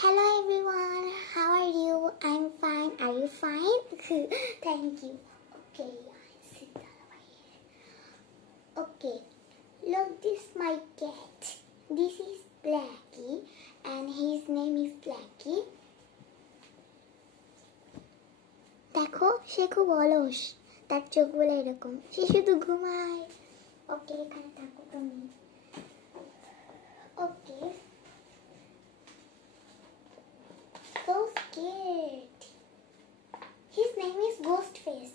Hello everyone, how are you? I'm fine. Are you fine? Thank you. Okay, sit down over here. Okay, look, this is my cat. This is Blackie and his name is Blackie. দেখো সে খুব অলস, তার চোখগুলো এরকম, সে শুধু ঘুমায়। ওকে, এখানে থাকো তুমি। ওকে, so scared. His name is Ghostface.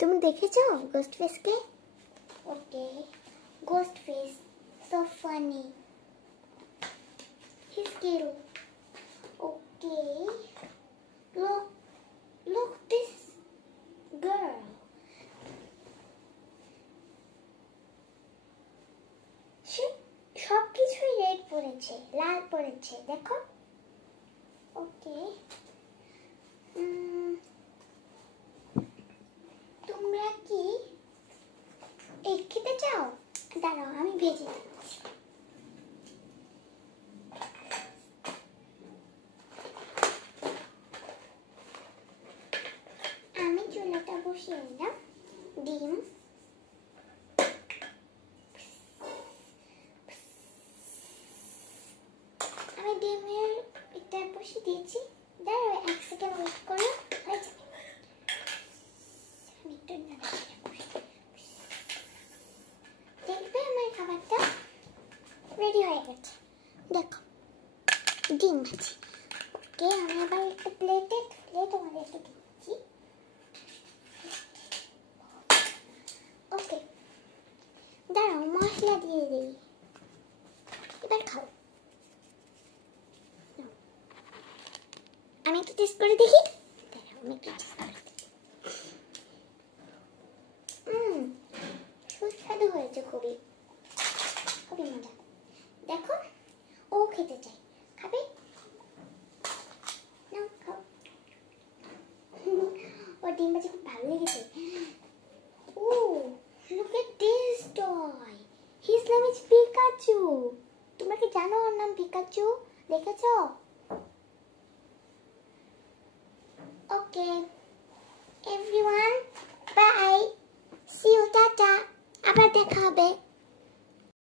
তুমি দেখেছো Ghostface K? Okay, Ghostface, so funny. He's cute. Okay, look this girl. She সবকিছুই রেড পড়েছে, লাল পড়েছে, দেখো। ওকে, তোমরা কি এগ খেতে চাও? দাঁড়াও, আমি ভেজে দিচ্ছি। আমি চুলাটা বসিয়ে নিলাম। ডিম, আমি ডিমের এটা বসিয়ে দিয়েছি। দাঁড়াও, 1 সেকেন্ড ওয়েট করো, হয়ে যাবে। আমি একটু দেখবে আমার খাবারটা রেডি হয়ে গেছে। দেখো, ডিম আছে। ওকে, আমি এবার একটা প্লেটে তোমাদেরকে দিচ্ছি। ওকে, দাঁড়াও, মশলা দিয়ে দিই। এবার খাও। আমি একটু টেস্ট করে দেখি। দাঁড়াও, আমি একটু টেস্ট করে দেখি। সুস্বাদু হয়েছে, খুবই মজা। দেখো, ও খেতে চাই, খাবে? নাও, খাও। ও ডিম ভাজি খুব ভালো লেগেছে। Look at this toy. His name is Pikachu. তোমরা কি জানো ওর নাম পিকাচু? দেখেছো?